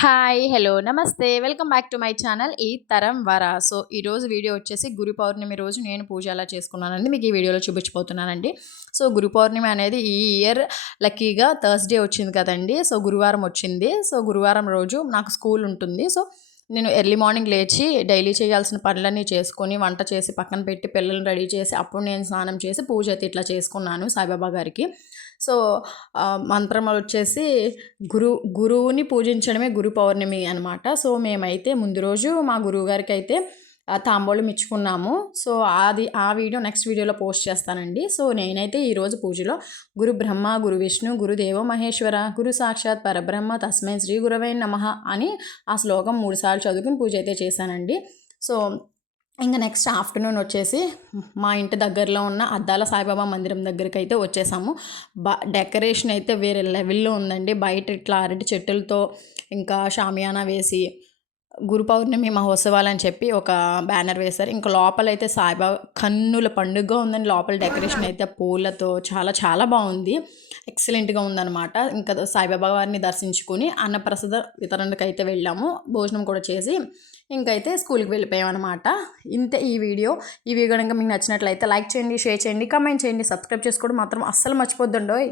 Hi! Hello! నమస్తే. Welcome back to my channel ఈ తరం వర. సో, ఈరోజు వీడియో వచ్చేసి గురు పౌర్ణమి రోజు నేను పూజ ఎలా చేసుకున్నానండి మీకు ఈ వీడియోలో చూపించబోతున్నానండి. సో, గురు పౌర్ణమి అనేది ఈ ఇయర్ లక్కీగా థర్స్‌డే వచ్చింది కదండీ! సో, గురువారం వచ్చింది. సో, గురువారం రోజు నాకు స్కూల్ ఉంటుంది. సో, నేను ఎర్లీ మార్నింగ్ లేచి డైలీ చేయాల్సిన పనులన్నీ చేసుకొని, వంట చేసి పక్కన పెట్టి పిల్లల్ని రెడీ చేసి, అప్పుడు నేను స్నానం చేసి పూజ అయితే ఇట్లా చేసుకున్నాను సాయిబాబా గారికి. సో, మంత్రమొచ్చేసి గురువుని పూజించడమే గురు పౌర్ణమి అనమాట. సో, మేమైతే ముందు రోజు మా గురువుగారికైతే తాంబూలం ఇచ్చుకున్నాము. సో, ఆ వీడియో నెక్స్ట్ వీడియోలో పోస్ట్ చేస్తానండి. సో, నేనైతే ఈరోజు పూజలో గురు బ్రహ్మ, గురు విష్ణు, గురుదేవో మహేశ్వర, గురు సాక్షాత్ పరబ్రహ్మ తస్మై శ్రీ గురవై నమః అని ఆ శ్లోకం 3 సార్లు చదువుకుని పూజ అయితే చేశానండి. సో, ఇంక నెక్స్ట్ ఆఫ్టర్‌నూన్ వచ్చేసి మా ఇంటి దగ్గరలో ఉన్న అద్దాల సాయిబాబా మందిరం దగ్గరికైతే వచ్చేసాము. డెకరేషన్ అయితే వేరే లెవెల్‌లో ఉందండి. బయట ఇట్లా అరటి చెట్టులతో ఇంకా షామియానా వేసి గురు పౌర్ణమి మహోత్సవాలని చెప్పి ఒక బ్యానర్ వేశారు. ఇంకా లోపలైతే సాయిబాబా కన్నుల పండుగగా ఉందండి. లోపల డెకరేషన్ అయితే పూలతో చాలా చాలా బాగుంది. ఎక్సలెంట్‌గా ఉందనమాట. ఇంకా సాయిబాబా వారిని దర్శించుకొని అన్నప్రసాద వితరణకైతే వెళ్ళాము. భోజనం కూడా చేసి ఇంకైతే స్కూల్‌కి వెళ్ళిపోయామనమాట. ఇంతే ఈ వీడియో. ఈ వీడియో కనుక మీకు నచ్చినట్లయితే లైక్ చేయండి, షేర్ చేయండి, కామెంట్ చేయండి, సబ్స్క్రైబ్ చేసుకోవడం మాత్రం అస్సలు మర్చిపోద్దండోయ్.